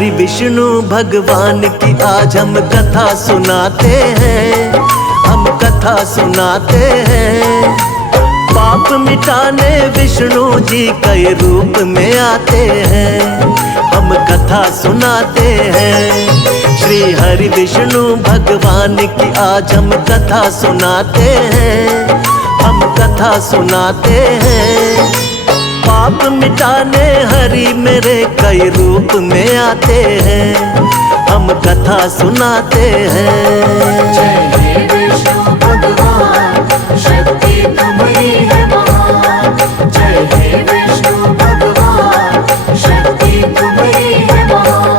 हरि विष्णु भगवान की आज हम कथा सुनाते हैं, हम कथा सुनाते हैं। पाप मिटाने विष्णु जी कई रूप में आते हैं, हम कथा सुनाते हैं। श्री हरि विष्णु भगवान की आज हम कथा सुनाते हैं, हम कथा सुनाते हैं। पाप मिटाने हरि मेरे कई रूप में आते हैं, हम कथा सुनाते हैं। जय हे विष्णु भगवान, शक्ति तुम्हारी है महान। जय हे विष्णु भगवान, शक्ति तुम्हारी है महान।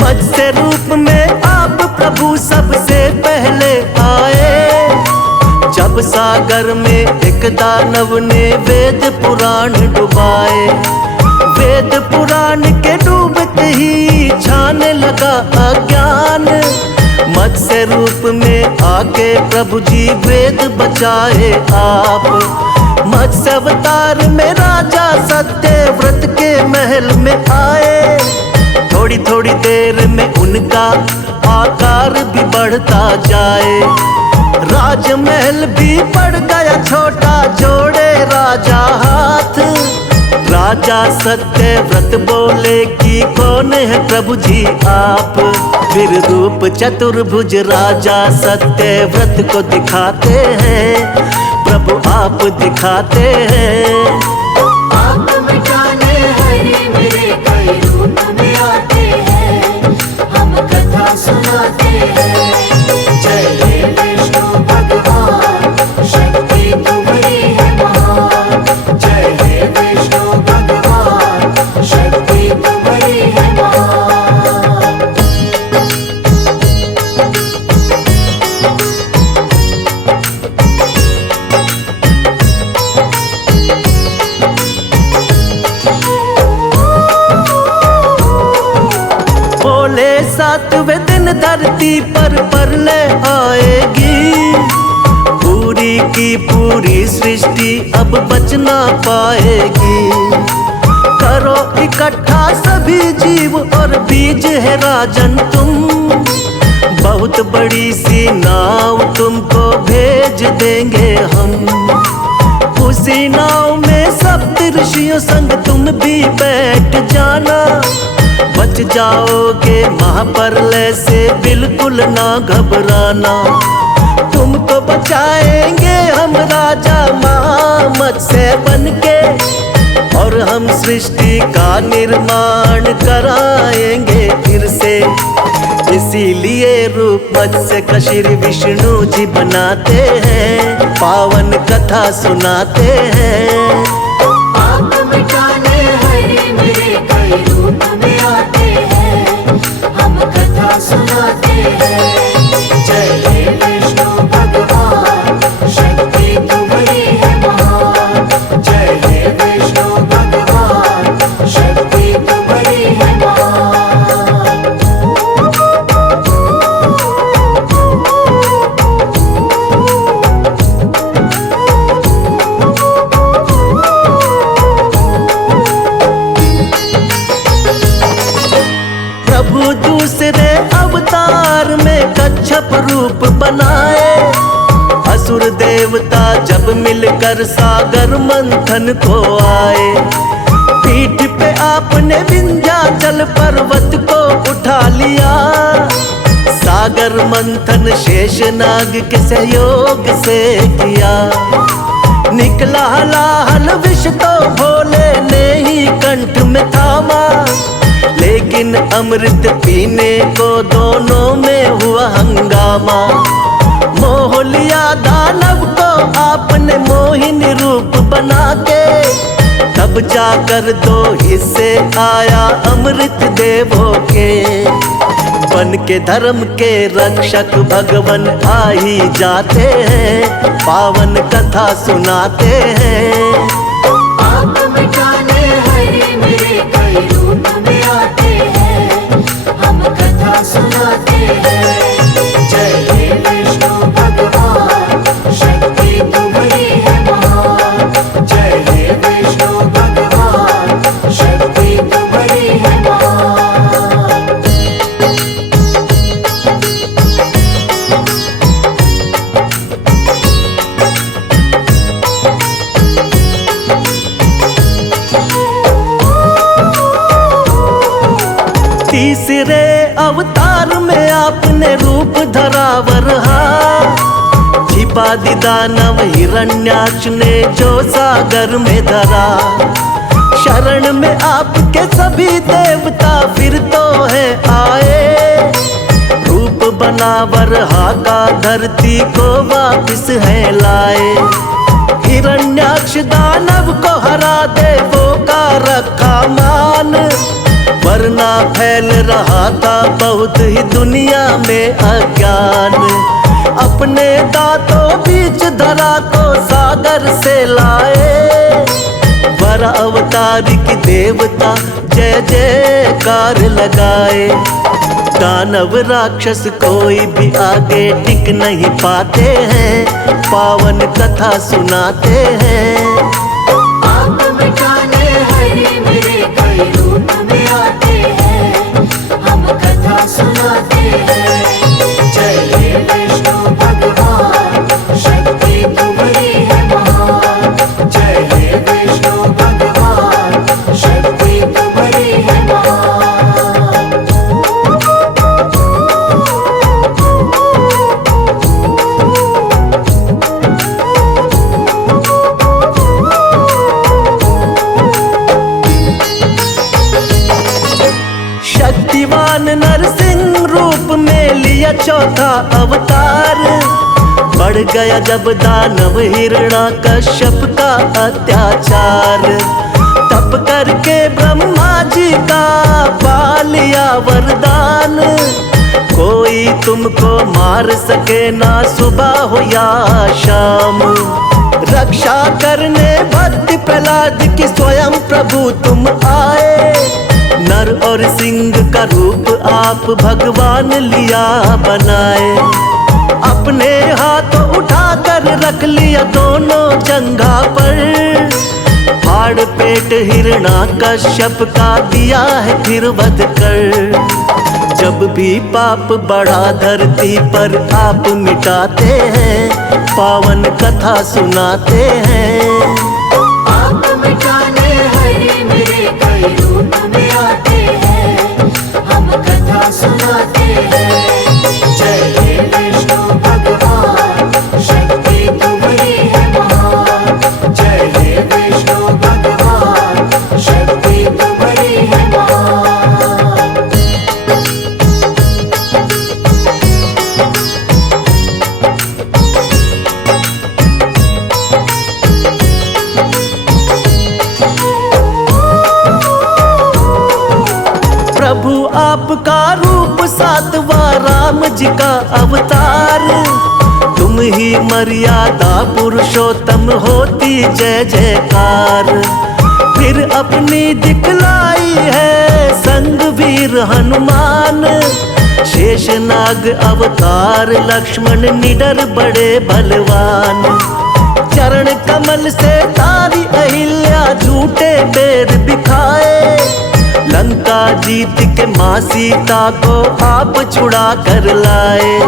मत्स्य रूप में आप प्रभु सबसे पहले आए, जब सागर में एक दानव ने वेद पुराण डुबाए। वेद पुराण के डूबते ही छाने लगा अज्ञान, मत्स्य रूप में आके प्रभु जी वेद बचाए आप। मत्स्य अवतार में राजा सत्यव्रत के महल में आए, थोड़ी थोड़ी देर में उनका आकार भी बढ़ता जाए। राजमहल भी पड़ गया छोटा, जोड़े राजा हाथ। राजा सत्यव्रत बोले कि कौन है प्रभु जी आप। फिर रूप चतुर्भुज राजा सत्यव्रत को दिखाते हैं, प्रभु आप दिखाते हैं। पाप मिटाने हरि मेरे कई रूप में आते हैं, हम कथा सुनाते हैं। जय हे विष्णु भगवान, शक्ति तुम्हारी है महान। जय हे विष्णु भगवान, शक्ति तुम्हारी है महान। बोले सातवें दिन धरती पर प्रलय आएगी, पूरी की पूरी सृष्टि अब बच ना पाएगी। करो इकट्ठा सभी जीव और बीज है राजन तुम, बहुत बड़ी सी नाव तुमको भेज देंगे हम। उसी नाव में सप्त ऋषियों संग तुम भी बैठ जाना, बच जाओगे महाप्रलय से बिल्कुल ना घबराना। तुमको बचाएंगे हम राजा महामत्स्य बनके, और हम सृष्टि का निर्माण कराएंगे फिर से। इसीलिए रूप मत्स्य का श्री विष्णु जी बनाते हैं, पावन कथा सुनाते हैं। पाप मिटाने हरि मेरे कई रूप में आते हैं, हम कथा सुनाते हैं। जय हे विष्णु भगवान, शक्ति तुम्हारी है महान। जय हे विष्णु भगवान, शक्ति तुम्हारी है महान। प्रभु दूसरे अवतार में कच्छप रूप बनाए, असुर देवता जब मिलकर सागर मंथन को आए। पीठ पे आपने विंध्याचल पर्वत को उठा लिया, सागर मंथन शेषनाग के सहयोग से किया। निकला हलाहल विष तो भोले ने ही कंठ में थामा, लेकिन अमृत पीने को दोनों में हुआ हंगामा। मोह लिया दानव को आपने मोहिनी रूप बना के, तब जाकर दो हिस्से आया अमृत देवों के। बन के धर्म के रक्षक भगवन आ ही जाते हैं, पावन कथा सुनाते हैं। पाप मिटाने हरि मेरे कई रूप में आते हैं, तीसरे अवतार में आपने रूप धरा वरहा, छिपा दी दानव हिरण्याक्ष ने जो सागर में धरा। शरण में आपके सभी देवता फिर तो है आए, रूप बना वरहा का धरती को वापिस है लाए। हिरण्याक्ष दानव को हरा देवों का रखा मान, वरना फैल रहा था बहुत ही दुनिया में अज्ञान। अपने दांतों बीच धरा को सागर से लाए, वर अवतारिक देवता जय जयकार लगाए। दानव राक्षस कोई भी आगे टिक नहीं पाते हैं, पावन कथा सुनाते हैं। आप मिटाने हरे मेरे कई रूप में आते हैं, हम कथा सुनाते हैं। जय हे विष्णु भगवान, शक्ति तुम्हारी है महान। जय हे विष्णु भगवान, शक्ति तुम्हारी है महान। शक्तिवान नरसिंह रूप में लिया चौथा अवतार, बढ़ गया जब दानव हिरण्याकश्यप का अत्याचार। तप करके ब्रह्मा जी का पा लिया वरदान, कोई तुमको मार सके ना सुबह हो या शाम। रक्षा करने भक्त प्रहलाद की स्वयं प्रभु तुम आए, नर और सिंह का रूप आप भगवान लिया बनाए। अपने हाथों उठाकर रख लिया दोनों जंघा पर, फाड़ पेट हिरण्याकश्यप का दिया है फिर वध कर। जब भी पाप बढ़ा धरती पर आप मिटाते हैं, पावन कथा सुनाते हैं। आप मिटाने हरे मेरे कई रूप में आते हैं, हम कथा सुनाते हैं। जय हे विष्णु भगवान, शक्ति तुम्हारी है महान। जय हे विष्णु भगवान, शक्ति तुम्हारी है महान। प्रभु आपका रूप सातवां राम जी का अवतार, तुम ही मर्यादा पुरुषोत्तम होती जय जयकार। फिर अपनी दिखलाई है संग वीर हनुमान, शेषनाग अवतार लक्ष्मण निडर बड़े बलवान। चरण कमल से तारी अहिल्या झूठे बेर बिखाए, लंका जीत के माँ सीता को आप छुड़ा कर लाए।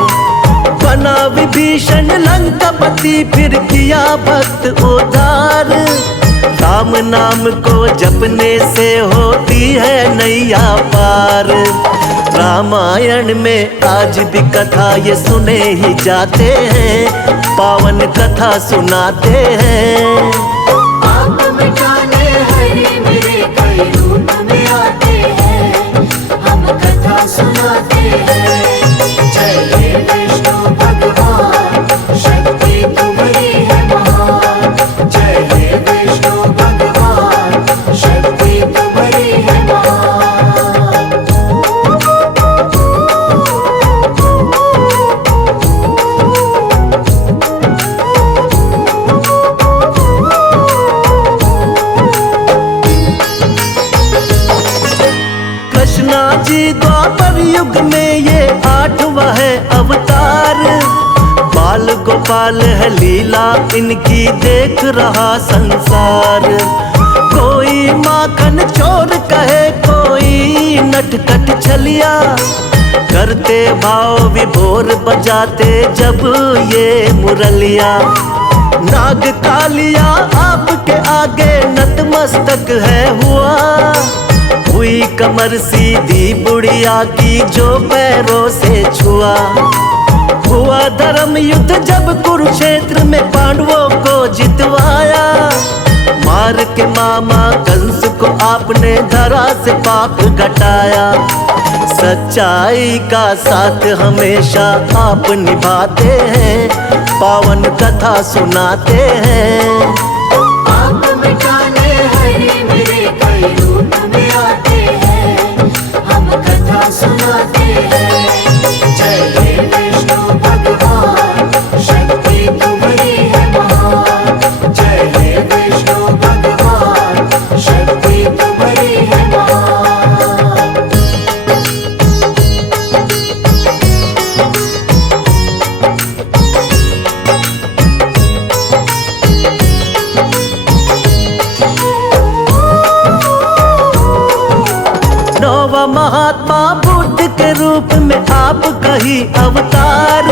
बना विभीषण लंकापति फिर किया भक्त उद्धार, राम नाम को जपने से होती है नैया पार। रामायण में आज भी कथा ये सुने ही जाते हैं, पावन कथा सुनाते हैं। आप मिटाने हरे मेरे कई रूप में आते हैं, हम कथा सुनाते हैं। जय हे विष्णु भगवान, शक्ति तुम्हारी है महान। जय हे विष्णु भगवान, शक्ति तुम्हारी है महान। कृष्णा जी द्वापर युग में ये आठवां है अवतार, बाल गोपाल है लीला इनकी देख रहा संसार। कोई माखन चोर कहे कोई नटखट छलिया, करते भाव विभोर बजाते जब ये मुरलिया। नाग कालिया आपके आगे नतमस्तक है हुआ, हुई कमर सीधी बुढ़िया की जो पैरों से छुआ। हुआ धर्म युद्ध जब कुरुक्षेत्र में पांडवों को जितवाया। मार के मामा कंस को आपने धरा से पाप घटाया। सच्चाई का साथ हमेशा आप निभाते हैं, पावन कथा सुनाते हैं। आप मिटाने हरि मेरे कई रूप में आते हैं, हम कथा सुनाते हैं। जय हे विष्णु भगवान, शक्ति तुम्हारी है महान। जय हे विष्णु भगवान, शक्ति तुम्हारी है महान। नौवा महात्मा बुद्ध के रूप में आप कही अवतार।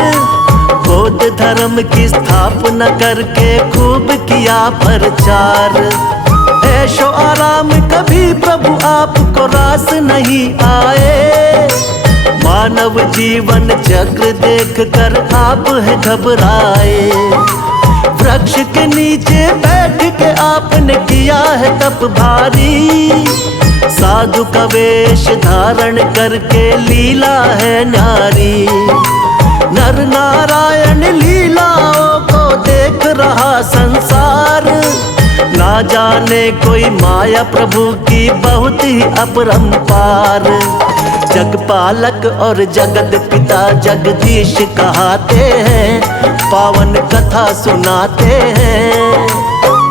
बौद्ध धर्म की स्थापना करके खूब किया प्रचार। ऐशो आराम कभी प्रभु आपको रास नहीं आए। मानव जीवन चक्र देख कर आप है घबराए। वृक्ष के नीचे बैठ के आपने किया है तप भारी। साधु का वेश धारण करके लीला है न्यारी। नर नारायण लीलाओं को देख रहा संसार। ना जाने कोई माया प्रभु की बहुत ही अपरंपार। जगपालक और जगत पिता जगदीश कहाते हैं, पावन कथा सुनाते हैं।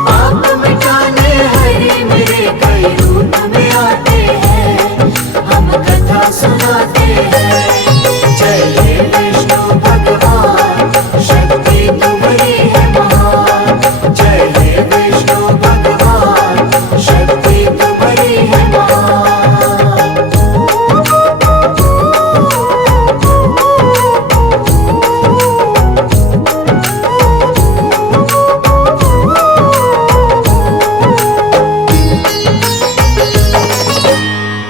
आप मिटाने हरि मेरे कई रूप में आते हैं, हम कथा सुनाते हैं। जय हे विष्णु भगवान, शक्ति तुम्हारी है महान। जय हे विष्णु भगवान, शक्ति तुम्हारी है महान।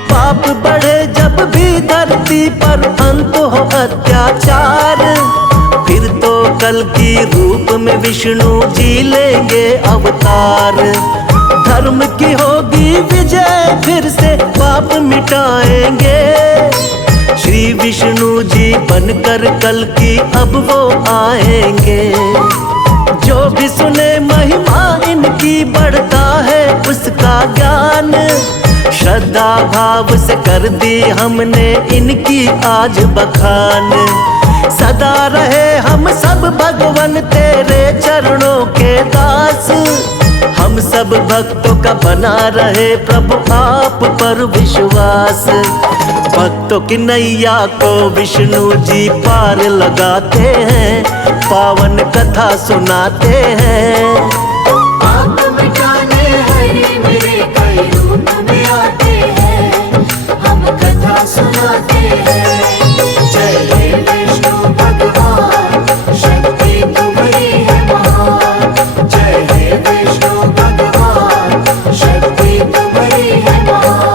पाप बढ़े जब भी धरती पर अंत हो अत्याचार। फिर तो कल की रूप में विष्णु जी लेंगे अवतार। धर्म की होगी विजय, फिर से पाप मिटाएंगे। श्री विष्णु जी बनकर कल की अब वो आएंगे। जो भी सुने महिमा इनकी बढ़ता है उसका ज्ञान। श्रद्धा भाव से कर दी हमने इनकी आज बखान। सदा रहे हम सब भगवन तेरे चरणों के दास। हम सब भक्तों का बना रहे प्रभु आप पर विश्वास। भक्तों की नैया को विष्णु जी पार लगाते हैं, पावन कथा सुनाते हैं। आप मिटाने हरि मेरे कई रूप में आते हैं, हम कथा सुनाते हैं। जय हे विष्णु भगवान, शक्ति तुम्हारी है महान। जय हे विष्णु भगवान, शक्ति तुम्हारी है महान।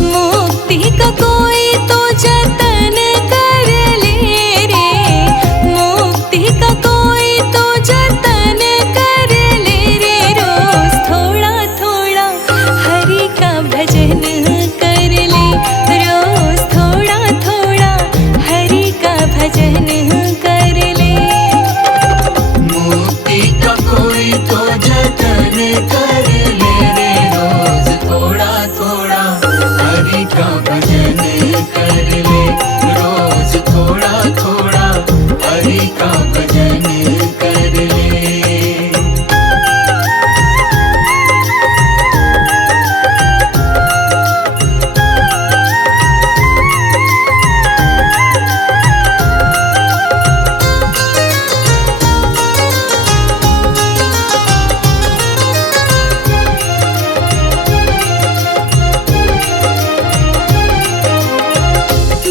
मुक्ति का कोई तो जतन कर ले रे। मुक्ति का कोई तो जतन कर ले रे। रोज थोड़ा थोड़ा हरि का भजन कर ले। रोज थोड़ा थोड़ा हरि का भजन कर ले। मुक्ति का कोई तो जतन कर ले रे। रोज थोड़ा थोड़ा हरि का भजन कर ले। रोज थोड़ा थोड़ा हरि का भजन कर ले।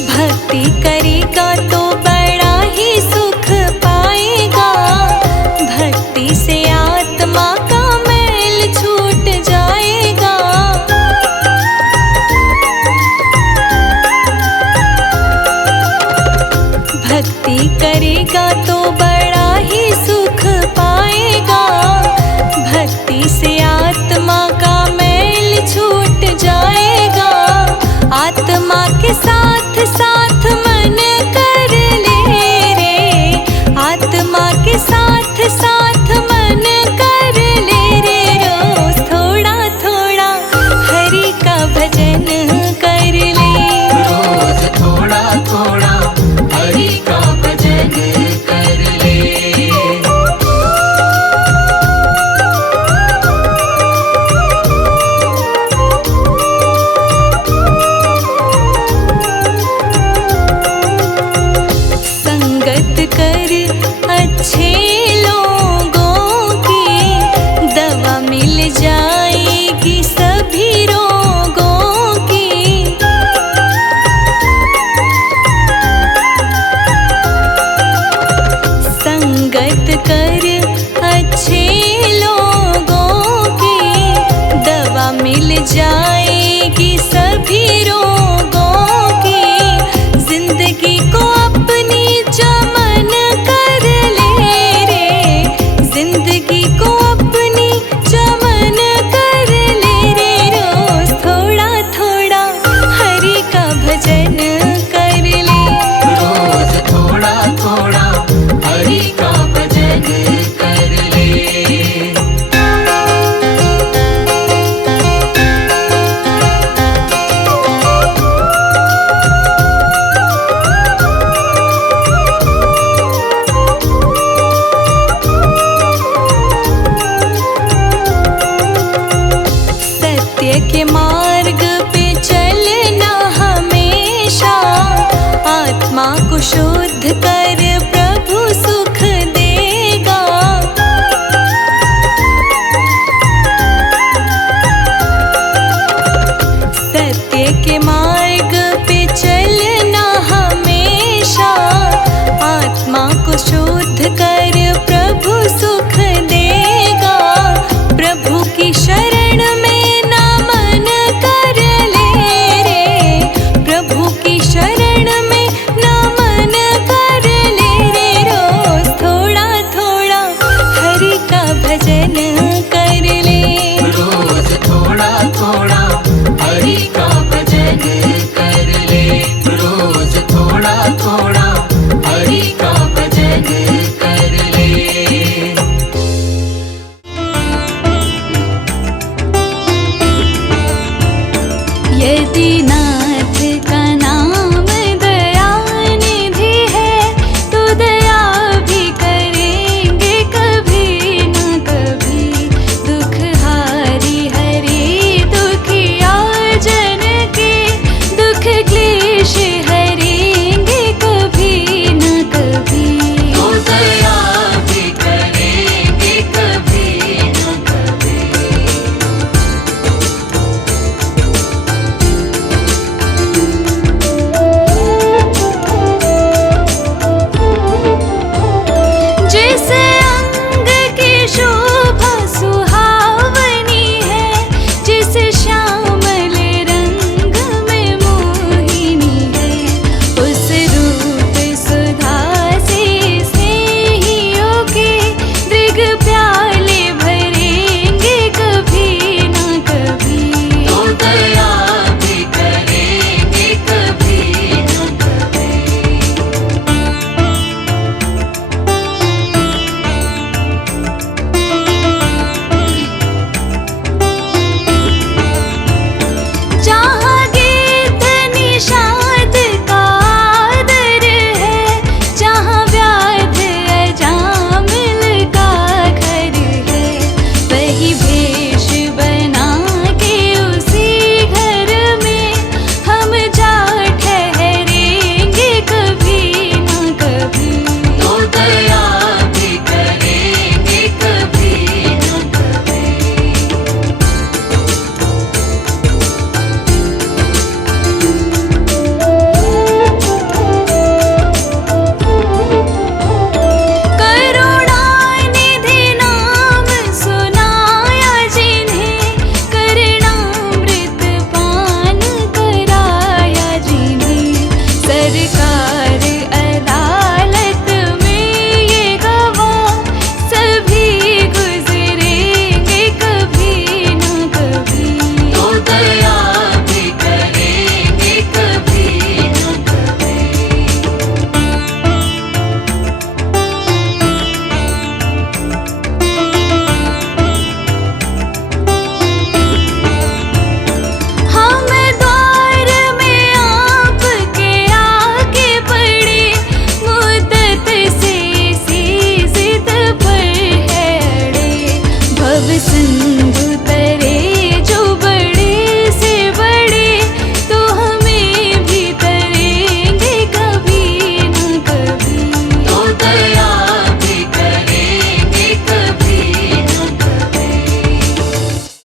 भक्ति करेगा तो बड़ा ही सुख पाएगा। साथ साथ मन कर ले रे रोज थोड़ा थोड़ा हरि का भजन कर ले। रोज थोड़ा थोड़ा हरि का भजन कर ले। संगत कर अच्छे लोगों की दवा मिल जाएगी सभी रोगों की। संगत कर अच्छे लोगों की दवा मिल जाएगी सभी रोगों की। जिंदगी को अपनी चमन कर ले रे, जिंदगी को अपनी चमन कर ले रे रोज थोड़ा थोड़ा हरि का भजन कर ले। रोज थोड़ा थोड़ा हरि का भजन कर ले। सत्य के मार्ग पे चलना हमेशा, आत्मा को शुद्ध कर प्रभु सुख देगा। सत्य के मार्ग पे चलना हमेशा, आत्मा को शुद्ध कर प्रभु